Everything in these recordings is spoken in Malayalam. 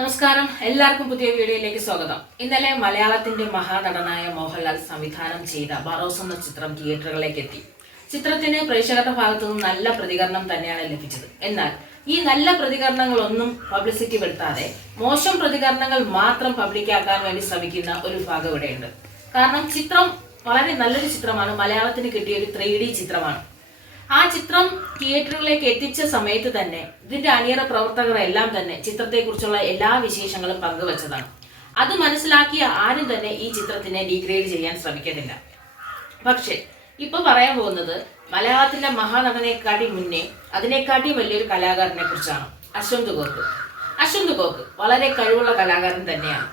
നമസ്കാരം. എല്ലാവർക്കും പുതിയ വീഡിയോയിലേക്ക് സ്വാഗതം. ഇന്നലെ മലയാളത്തിന്റെ മഹാനടനായ മോഹൻലാൽ സംവിധാനം ചെയ്ത ബറോസ് എന്ന ചിത്രം തിയേറ്ററുകളിലേക്ക് എത്തി. ചിത്രത്തിന് പ്രേക്ഷകരുടെ ഭാഗത്തു നിന്നും നല്ല പ്രതികരണം തന്നെയാണ് ലഭിച്ചത്. എന്നാൽ ഈ നല്ല പ്രതികരണങ്ങളൊന്നും പബ്ലിസിറ്റി വരുത്താതെ മോശം പ്രതികരണങ്ങൾ മാത്രം പബ്ലിക്കാക്കാൻ വേണ്ടി ശ്രമിക്കുന്ന ഒരു ഭാഗം ഇവിടെയുണ്ട്. കാരണം ചിത്രം വളരെ നല്ലൊരു ചിത്രമാണ്. മലയാളത്തിന് കിട്ടിയ ഒരു ത്രീ ചിത്രമാണ്. ആ ചിത്രം തിയേറ്ററുകളിലേക്ക് എത്തിച്ച സമയത്ത് തന്നെ ഇതിന്റെ അണിയറ പ്രവർത്തകർ എല്ലാം തന്നെ ചിത്രത്തെക്കുറിച്ചുള്ള എല്ലാ വിശേഷങ്ങളും പങ്കുവച്ചതാണ്. അത് മനസ്സിലാക്കിയ ആരും തന്നെ ഈ ചിത്രത്തിനെ ഡീഗ്രേഡ് ചെയ്യാൻ ശ്രമിക്കുന്നില്ല പക്ഷേ ഇപ്പൊ പറയാൻ പോകുന്നത് മലയാളത്തിലെ മഹാനടനെക്കാട്ടി മുന്നേ അതിനെക്കാട്ടി വലിയൊരു കലാകാരനെ കുറിച്ചാണ് അശ്വന്ത് ഗോക്ക് അശ്വന്ത് ഗോക്ക് വളരെ കഴിവുള്ള കലാകാരൻ തന്നെയാണ്.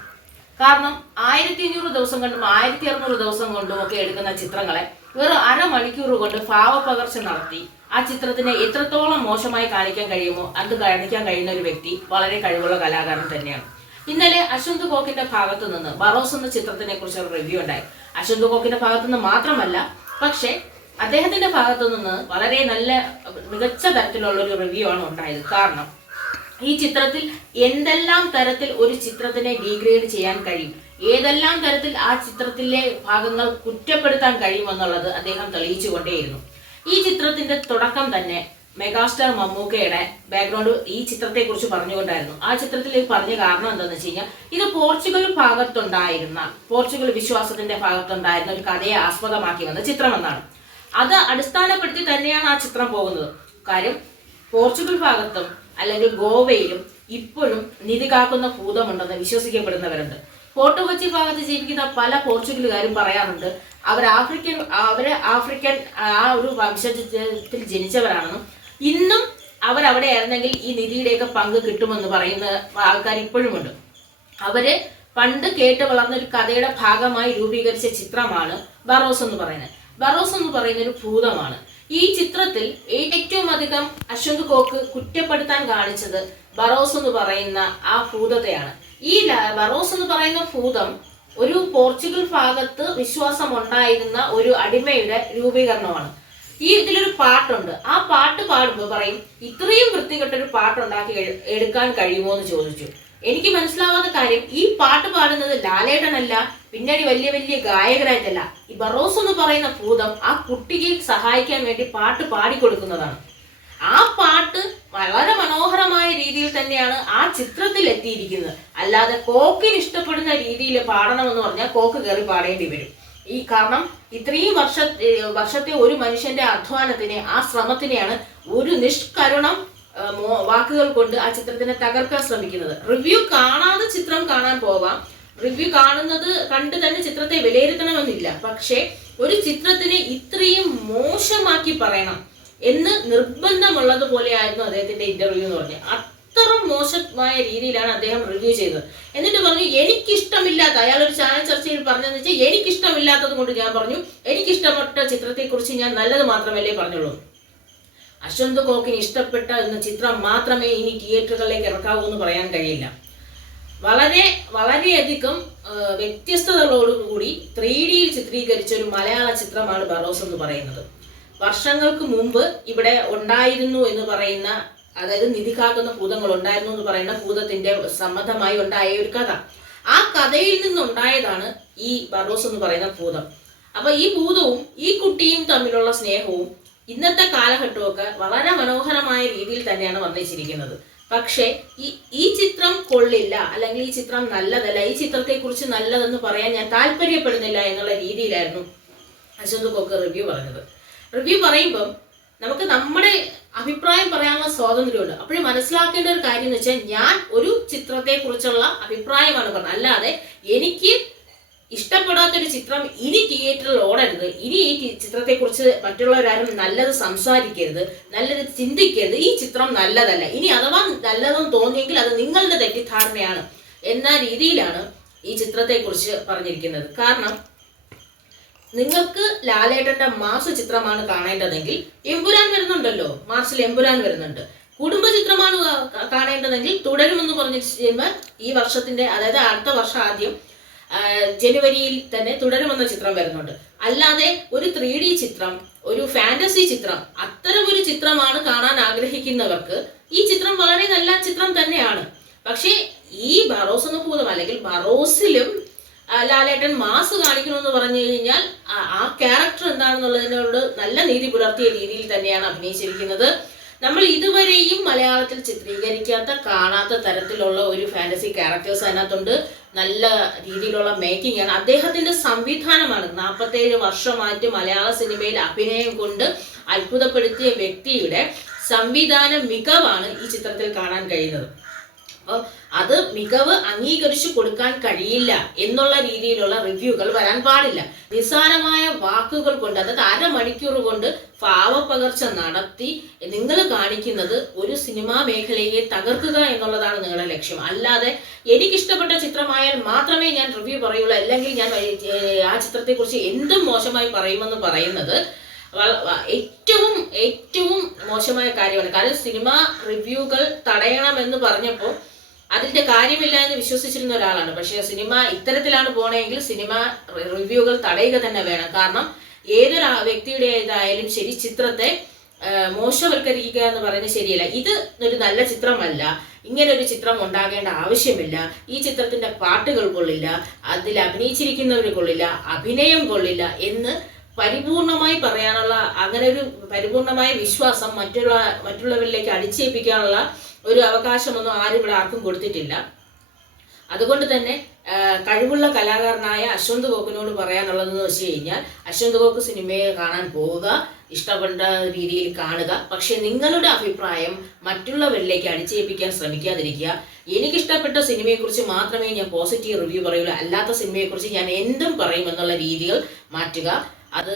കാരണം ആയിരത്തി അഞ്ഞൂറ് ദിവസം കൊണ്ടും ആയിരത്തി അറുന്നൂറ് ദിവസം കൊണ്ടും ഒക്കെ എടുക്കുന്ന ചിത്രങ്ങളെ വെറും അരമണിക്കൂർ കൊണ്ട് ഭാവപകർച്ച നടത്തി. ആ ചിത്രത്തിനെ എത്രത്തോളം മോശമായി കാണിക്കാൻ കഴിയുമോ അത് കാണിക്കാൻ കഴിയുന്ന ഒരു വ്യക്തി വളരെ കഴിവുള്ള കലാകാരൻ തന്നെയാണ്. ഇന്നലെ അശ്വന്ത് കോക്കിന്റെ ഭാഗത്തു നിന്ന് ബറോസ് എന്ന ചിത്രത്തിനെ കുറിച്ച് ഒരു റിവ്യൂ ഉണ്ടായി. അശ്വന്ത് കോക്കിന്റെ ഭാഗത്തു നിന്ന് മാത്രമല്ല പക്ഷെ അദ്ദേഹത്തിന്റെ ഭാഗത്തു നിന്ന് വളരെ നല്ല മികച്ച തരത്തിലുള്ള ഒരു റിവ്യൂ ആണ് ഉണ്ടായത്. കാരണം ഈ ചിത്രത്തിൽ എന്തെല്ലാം തരത്തിൽ ഒരു ചിത്രത്തിനെ ഡീഗ്രേഡ് ചെയ്യാൻ കഴിയും? ഏതെല്ലാം തരത്തിൽ ആ ചിത്രത്തിലെ ഭാഗങ്ങൾ കുറ്റപ്പെടുത്താൻ കഴിയുമെന്നുള്ളത് അദ്ദേഹം തെളിയിച്ചുകൊണ്ടേയിരുന്നു. ഈ ചിത്രത്തിന്റെ തുടക്കം തന്നെ മെഗാസ്റ്റാർ മമ്മൂക്കയുടെ ബാക്ക്ഗ്രൗണ്ട് ഈ ചിത്രത്തെ കുറിച്ച് പറഞ്ഞുകൊണ്ടായിരുന്നു. ആ ചിത്രത്തിൽ പറഞ്ഞ കാരണം എന്താണെന്ന് വെച്ച് കഴിഞ്ഞാൽ ഇത് പോർച്ചുഗൽ ഭാഗത്തുണ്ടായിരുന്ന പോർച്ചുഗൽ വിശ്വാസത്തിന്റെ ഭാഗത്തുണ്ടായിരുന്ന ഒരു കഥയെ ആസ്പദമാക്കി വന്ന ചിത്രമെന്നാണ്. അത് അടിസ്ഥാനപ്പെടുത്തി തന്നെയാണ് ആ ചിത്രം പോകുന്നത്. കാര്യം പോർച്ചുഗൽ ഭാഗത്തും അല്ലെങ്കിൽ ഗോവയിലും ഇപ്പോഴും നിധി കാക്കുന്ന ഭൂതമുണ്ടെന്ന് വിശ്വസിക്കപ്പെടുന്നവരുണ്ട്. ഫോർട്ട് കൊച്ചി ഭാഗത്ത് ജീവിക്കുന്ന പല പോർച്ചുഗലുകാരും പറയാറുണ്ട്. അവർ ആഫ്രിക്കൻ അവർ ആഫ്രിക്കൻ ആ ഒരു വംശത്തിൽ ജനിച്ചവരാണെന്നും ഇന്നും അവരവിടെ ആയിരുന്നെങ്കിൽ ഈ നിധിയുടെയൊക്കെ പങ്ക് കിട്ടുമെന്ന് പറയുന്ന ആൾക്കാർ ഇപ്പോഴുമുണ്ട് അവർ പണ്ട് കേട്ട് വളർന്ന ഒരു കഥയുടെ ഭാഗമായി രൂപീകരിച്ച ചിത്രമാണ് ബറോസ് എന്ന് പറയുന്നത്. ബറോസ് എന്ന് പറയുന്ന ഒരു ഭൂതമാണ്. ഈ ചിത്രത്തിൽ ഏറ്റവും അധികം അശ്വന്ത് കോക്ക് കുറ്റപ്പെടുത്താൻ കാണിച്ചത് ബറോസ് എന്ന് പറയുന്ന ആ ഭൂതത്തെയാണ്. ഈ ബറോസ് എന്ന് പറയുന്ന ഭൂതം ഒരു പോർച്ചുഗൽ ഭാഗത്ത് വിശ്വാസം ഉണ്ടായിരുന്ന ഒരു അടിമയുടെ രൂപീകരണമാണ്. ഈ ഇതിലൊരു പാട്ടുണ്ട്. ആ പാട്ട് പാടുമ്പോൾ പറയും ഇത്രയും വൃത്തികെട്ട ഒരു പാട്ടുണ്ടാക്കി എടുക്കാൻ കഴിയുമോ എന്ന് ചോദിച്ചു. എനിക്ക് മനസ്സിലാവാത്ത കാര്യം ഈ പാട്ട് പാടുന്നത് ലാലേട്ടനല്ല പിന്നീട് വലിയ വലിയ ഗായകരായിട്ടല്ല. ഈ ബറോസ് എന്ന് പറയുന്ന ഭൂതം ആ കുട്ടിക്ക് സഹായിക്കാൻ വേണ്ടി പാട്ട് പാടിക്കൊടുക്കുന്നതാണ്. ആ പാട്ട് വളരെ മനോഹരമായ രീതിയിൽ തന്നെയാണ് ആ ചിത്രത്തിൽ എത്തിയിരിക്കുന്നത്. അല്ലാതെ കോക്കിന് ഇഷ്ടപ്പെടുന്ന രീതിയിൽ പാടണമെന്ന് പറഞ്ഞാൽ കോക്ക് കയറി പാടേണ്ടി വരും. ഈ കാരണം ഇത്രയും വർഷ വർഷത്തെ ഒരു മനുഷ്യന്റെ അധ്വാനത്തിനെ ആ ശ്രമത്തിനെയാണ് ഒരു നിഷ്കരുണം വാക്കുകൾ കൊണ്ട് ആ ചിത്രത്തിനെ തകർക്കാൻ ശ്രമിക്കുന്നത്. റിവ്യൂ കാണാതെ ചിത്രം കാണാൻ പോവാം. റിവ്യൂ കാണുന്നത് കണ്ട് തന്നെ ചിത്രത്തെ വിലയിരുത്തണമെന്നില്ല. പക്ഷേ ഒരു ചിത്രത്തിനെ ഇത്രയും മോശമാക്കി പറയണം. എന്ന് നിർബന്ധമുള്ളതുപോലെയായിരുന്നു അദ്ദേഹത്തിന്റെ ഇന്റർവ്യൂ എന്ന് പറഞ്ഞത് അത്ര മോശമായ രീതിയിലാണ് അദ്ദേഹം റിവ്യൂ ചെയ്തത്. എന്നിട്ട് പറഞ്ഞു എനിക്കിഷ്ടമില്ലാത്ത അയാൾ ഒരു ചാനൽ ചർച്ചയിൽ പറഞ്ഞതെന്ന് വെച്ചാൽ എനിക്കിഷ്ടമില്ലാത്തത് കൊണ്ട് ഞാൻ പറഞ്ഞു. എനിക്കിഷ്ടപ്പെട്ട ചിത്രത്തെക്കുറിച്ച് ഞാൻ നല്ലത് മാത്രമല്ലേ പറഞ്ഞുള്ളൂ. അശ്വന്ത് കോക്കിന് ഇഷ്ടപ്പെട്ട എന്ന ചിത്രം മാത്രമേ ഇനി തിയേറ്ററുകളിലേക്ക് ഇറക്കാവൂ എന്ന് പറയാൻ കഴിയില്ല. വളരെ വളരെയധികം വ്യത്യസ്തതകളോടുകൂടി ത്രീ ഡിയിൽ ചിത്രീകരിച്ച ഒരു മലയാള ചിത്രമാണ് ബറോസ് എന്ന് പറയുന്നത്. വർഷങ്ങൾക്ക് മുമ്പ് ഇവിടെ ഉണ്ടായിരുന്നു എന്ന് പറയുന്ന അതായത് നിധി കാക്കുന്ന ഭൂതങ്ങൾ ഉണ്ടായിരുന്നു എന്ന് പറയുന്ന ഭൂതത്തിന്റെ സംബന്ധമായി ഉണ്ടായ ഒരു കഥ. ആ കഥയിൽ നിന്നുണ്ടായതാണ് ഈ ബറോസ് എന്ന് പറയുന്ന ഭൂതം. അപ്പൊ ഈ ഭൂതവും ഈ കുട്ടിയും തമ്മിലുള്ള സ്നേഹവും ഇന്നത്തെ കാലഘട്ടമൊക്കെ വളരെ മനോഹരമായ രീതിയിൽ തന്നെയാണ് വർണിച്ചിരിക്കുന്നത്. പക്ഷേ ഈ ഈ ചിത്രം കൊള്ളില്ല അല്ലെങ്കിൽ ഈ ചിത്രം നല്ലതല്ല ഈ ചിത്രത്തെ കുറിച്ച് നല്ലതെന്ന് പറയാൻ ഞാൻ താല്പര്യപ്പെടുന്നില്ല എന്നുള്ള രീതിയിലായിരുന്നു അശ്വന്ത് കൊക്ക് റിവ്യൂ പറഞ്ഞത്. റിവ്യൂ പറയുമ്പം നമുക്ക് നമ്മുടെ അഭിപ്രായം പറയാനുള്ള സ്വാതന്ത്ര്യമുണ്ട്. അപ്പോഴും മനസ്സിലാക്കേണ്ട ഒരു കാര്യം എന്ന് വെച്ചാൽ ഞാൻ ഒരു ചിത്രത്തെ കുറിച്ചുള്ള അഭിപ്രായമാണ് പറഞ്ഞത്. അല്ലാതെ എനിക്ക് ഇഷ്ടപ്പെടാത്തൊരു ചിത്രം ഇനി തിയേറ്ററിൽ ഓടരുത്. ഇനി ഈ ചിത്രത്തെ ചിത്രത്തെക്കുറിച്ച് മറ്റുള്ളവരാരും നല്ലത് സംസാരിക്കരുത്. നല്ലത് ചിന്തിക്കരുത്. ഈ ചിത്രം നല്ലതല്ല. ഇനി അഥവാ നല്ലതെന്ന് തോന്നിയെങ്കിൽ അത് നിങ്ങളുടെ തെറ്റിദ്ധാരണയാണ് എന്ന രീതിയിലാണ് ഈ ചിത്രത്തെക്കുറിച്ച് പറഞ്ഞിരിക്കുന്നത്. കാരണം നിങ്ങൾക്ക് ലാലേട്ടന്റെ മാസ ചിത്രമാണ് കാണേണ്ടതെങ്കിൽ എമ്പുരാൻ വരുന്നുണ്ടല്ലോ. മാർച്ചിൽ എമ്പുരാൻ വരുന്നുണ്ട്. കുടുംബ ചിത്രമാണ് കാണേണ്ടതെങ്കിൽ തുടരുമെന്ന് പറഞ്ഞ സിനിമ ഈ വർഷത്തിന്റെ അതായത് അടുത്ത വർഷം ആദ്യം ജനുവരിയിൽ തന്നെ തുടരുമെന്ന ചിത്രം വരുന്നുണ്ട്. അല്ലാതെ ഒരു ത്രീ ഡി ചിത്രം ഒരു ഫാന്റസി ചിത്രം അത്തരം ഒരു ചിത്രമാണ് കാണാൻ ആഗ്രഹിക്കുന്നവർക്ക് ഈ ചിത്രം വളരെ നല്ല ചിത്രം തന്നെയാണ്. പക്ഷേ ഈ ബറോസ് എന്ന ഭൂതം അല്ലെങ്കിൽ ബറോസിലും ലാലേട്ടൻ മാസ് കാണിക്കണമെന്ന് പറഞ്ഞു കഴിഞ്ഞാൽ ആ- ക്യാരക്ടർ എന്താണെന്നുള്ളതിനോട് നല്ല നീതി പുലർത്തിയ രീതിയിൽ തന്നെയാണ് അഭിനയിച്ചിരിക്കുന്നത്. നമ്മൾ ഇതുവരെയും മലയാളത്തിൽ ചിത്രീകരിക്കാത്ത കാണാത്ത തരത്തിലുള്ള ഒരു ഫാന്റസി ക്യാരക്ടേഴ്സ് അതിനകത്തുണ്ട്. നല്ല രീതിയിലുള്ള മേക്കിംഗ് ആണ്. അദ്ദേഹത്തിന്റെ സംവിധാനമാണ് നാൽപ്പത്തേഴ് വർഷമായിട്ട് മലയാള സിനിമയിൽ അഭിനയം കൊണ്ട് അത്ഭുതപ്പെടുത്തിയ വ്യക്തിയുടെ സംവിധാന മികവാണ് ഈ ചിത്രത്തിൽ കാണാൻ കഴിയുന്നത്. അപ്പോൾ അത് മികവ് അംഗീകരിച്ചു കൊടുക്കാൻ കഴിയില്ല എന്നുള്ള രീതിയിലുള്ള റിവ്യൂകൾ വരാൻ പാടില്ല. നിസ്സാരമായ വാക്കുകൾ കൊണ്ട് അതായത് അരമണിക്കൂർ കൊണ്ട് ഭാവപ്പകർച്ച നടത്തി നിങ്ങൾ കാണിക്കുന്നത് ഒരു സിനിമാ മേഖലയെ തകർക്കുക എന്നുള്ളതാണ് നിങ്ങളുടെ ലക്ഷ്യം. അല്ലാതെ എനിക്കിഷ്ടപ്പെട്ട ചിത്രമായാൽ മാത്രമേ ഞാൻ റിവ്യൂ പറയുള്ളൂ. അല്ലെങ്കിൽ ഞാൻ ആ ചിത്രത്തെക്കുറിച്ച് എന്തും മോശമായി പറയുമെന്ന് പറയുന്നത് ഏറ്റവും ഏറ്റവും മോശമായ കാര്യമാണ്. കാരണം സിനിമ റിവ്യൂകൾ തടയണമെന്ന് പറഞ്ഞപ്പോൾ അതിന്റെ കാര്യമില്ല എന്ന് വിശ്വസിച്ചിരുന്ന ഒരാളാണ്. പക്ഷേ സിനിമ ഇത്തരത്തിലാണ് പോണെങ്കിൽ സിനിമ റിവ്യൂകൾ തടയുക തന്നെ വേണം. കാരണം ഏതൊരു വ്യക്തിയുടെ വ്യക്തിയുടേതായാലും ശരി ചിത്രത്തെ മോശവൽക്കരിക്കുക എന്ന് പറയുന്നത് ശരിയല്ല. ഇത് ഒരു നല്ല ചിത്രമല്ല. ഇങ്ങനെ ഒരു ചിത്രം ഉണ്ടാകേണ്ട ആവശ്യമില്ല. ഈ ചിത്രത്തിന്റെ പാട്ടുകൾ കൊള്ളില്ല. അതിൽ അഭിനയിച്ചിരിക്കുന്നവർ കൊള്ളില്ല. അഭിനയം കൊള്ളില്ല എന്ന് പരിപൂർണമായി പറയാനുള്ള അങ്ങനെ ഒരു പരിപൂർണമായ വിശ്വാസം മറ്റുള്ള മറ്റുള്ളവരിലേക്ക് അടിച്ചേൽപ്പിക്കാനുള്ള ഒരു അവകാശമൊന്നും ആരും ഇവിടെ ആർക്കും കൊടുത്തിട്ടില്ല. അതുകൊണ്ട് തന്നെ കഴിവുള്ള കലാകാരനായ അശ്വന്ത് ഗോക്കിനോട് പറയാനുള്ളതെന്ന് വെച്ച് കഴിഞ്ഞാൽ അശ്വന്ത് ഗോക്ക് സിനിമയെ കാണാൻ പോവുക ഇഷ്ടപ്പെട്ട രീതിയിൽ കാണുക. പക്ഷെ നിങ്ങളുടെ അഭിപ്രായം മറ്റുള്ളവരിലേക്ക് അടിച്ചേൽപ്പിക്കാൻ ശ്രമിക്കാതിരിക്കുക. എനിക്കിഷ്ടപ്പെട്ട സിനിമയെക്കുറിച്ച് മാത്രമേ ഞാൻ പോസിറ്റീവ് റിവ്യൂ പറയുള്ളൂ. അല്ലാത്ത സിനിമയെക്കുറിച്ച് ഞാൻ എന്തും പറയും എന്നുള്ള രീതികൾ മാറ്റുക. അത്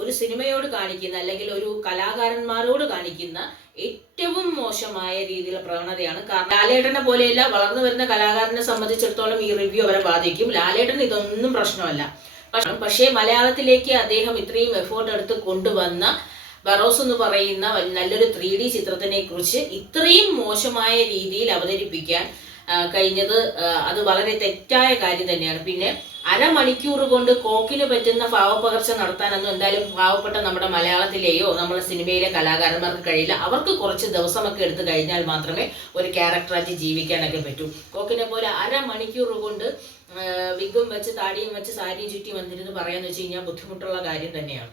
ഒരു സിനിമയോട് കാണിക്കുന്ന അല്ലെങ്കിൽ ഒരു കലാകാരന്മാരോട് കാണിക്കുന്ന ഏറ്റവും മോശമായ രീതിയിലുള്ള പ്രവണതയാണ്. കാരണം ലാലേട്ടനെ പോലെയല്ല വളർന്നു വരുന്ന കലാകാരനെ സംബന്ധിച്ചിടത്തോളം ഈ റിവ്യൂ അവരെ ബാധിക്കും. ലാലേട്ടൻ ഇതൊന്നും പ്രശ്നമല്ല. പക്ഷെ മലയാളത്തിലേക്ക് അദ്ദേഹം ഇത്രയും എഫേർട്ട് എടുത്ത് കൊണ്ടുവന്ന ബറോസ് എന്ന് പറയുന്ന നല്ലൊരു ത്രീ ഡി ചിത്രത്തിനെ കുറിച്ച് ഇത്രയും മോശമായ രീതിയിൽ അവതരിപ്പിക്കാൻ കഴിഞ്ഞത് അത് വളരെ തെറ്റായ കാര്യം തന്നെയാണ്. പിന്നെ അരമണിക്കൂർ കൊണ്ട് കോക്കിന് പറ്റുന്ന ഭാവപകർച്ച നടത്താനൊന്നും എന്തായാലും പാവപ്പെട്ട നമ്മുടെ മലയാളത്തിലെയോ നമ്മുടെ സിനിമയിലെ കലാകാരന്മാർക്ക് കഴിയില്ല. അവർക്ക് കുറച്ച് ദിവസമൊക്കെ എടുത്തു കഴിഞ്ഞാൽ മാത്രമേ ഒരു ക്യാരക്ടറായിട്ട് ജീവിക്കാനൊക്കെ പറ്റൂ. കോക്കിനെ പോലെ അരമണിക്കൂർ കൊണ്ട് വിഗും വെച്ച് താടിയും വെച്ച് സാരിയും ചുറ്റി വന്നിരുന്ന് പറയാന്ന് വെച്ച് കഴിഞ്ഞാൽ ബുദ്ധിമുട്ടുള്ള കാര്യം തന്നെയാണ്.